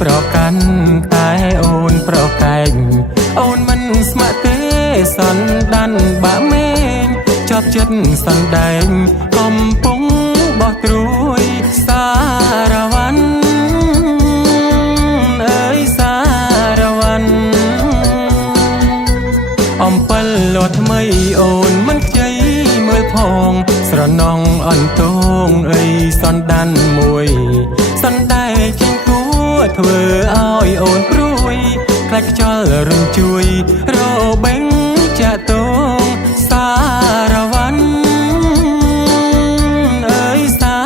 ប្រកាន់តែអូនប្រកែកអូនមិនស្ម័គ្រទេសន្តានបាក់មេងជាប់ចិត្តសណ្ដែងកំពុងបោះត្រួយសារវ័នអើយសារវ័នអំពិលលត់ថ្មីអូនមិនខ្ចីមើលផងស្រណងអន្តងអីសន្តានមួយសណ្ដែងចេញគួរធ្វើឲ្យអូនព្រួយខ្លាចខ្យល់រំជួយរបេងចាក់តងសារវ័នអើយសា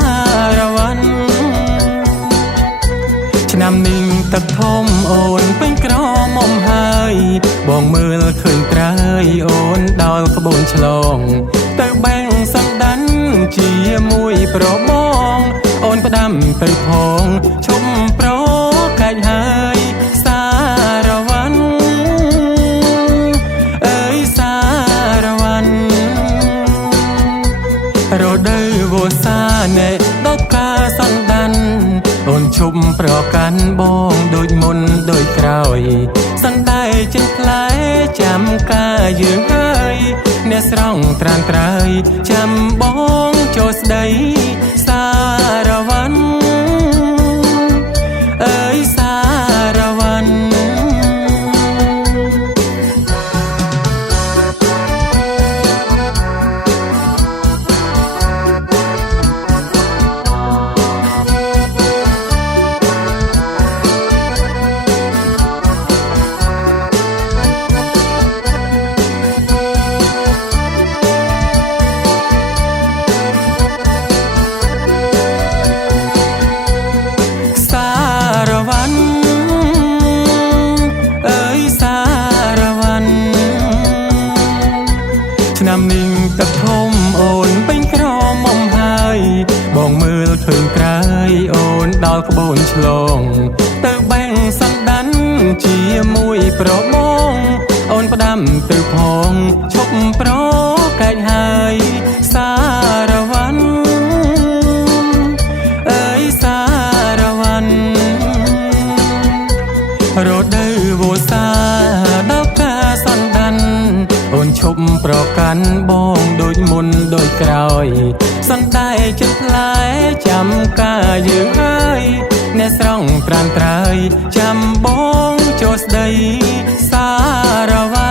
រវ័នឆ្នាំនេះទឹកធំអូនពេញក្រមុំហើយបងមើលឃើញត្រើយអូនដល់ក្បូនឆ្លងទៅបែងសណ្ដានជាមួយប្របងអូនផ្ដាំទៅផងឈុំប្រកាច់ហើយសារវ័នអើយសារវ័នរដូវវស្សាណែដល់ការសណ្ដានអូនឈុំប្រកាន់បងដូចមុនដូចក្រោយសណ្ដែងចេញផ្លែចាំការយើងហើយអ្នកស្រង់ត្រានត្រើយចាំបងចូលស្ដីសារវ័នអើយសារវ័នឆ្នាំនេះទឹកធំអូនពេញក្រមុំហើយបងមើលឃើញត្រើយអូនដល់ក្បូនឆ្លងទៅបែងសណ្ដានជាមួយប្របងអូនផ្ដាំទៅផងឈប់ប្រកែកហើយសារវ័នអើយសារវ័នរដូវវស្សាដល់ការសណ្ដានអូនឈប់ប្រកាន់បងដូចមុនដូចក្រោយសណ្ដែងចិត្តផ្លែចាំការយើងហើយអ្នកស្រង់ត្រានត្រើយចាំបងចូលស្ដីសារវ័ន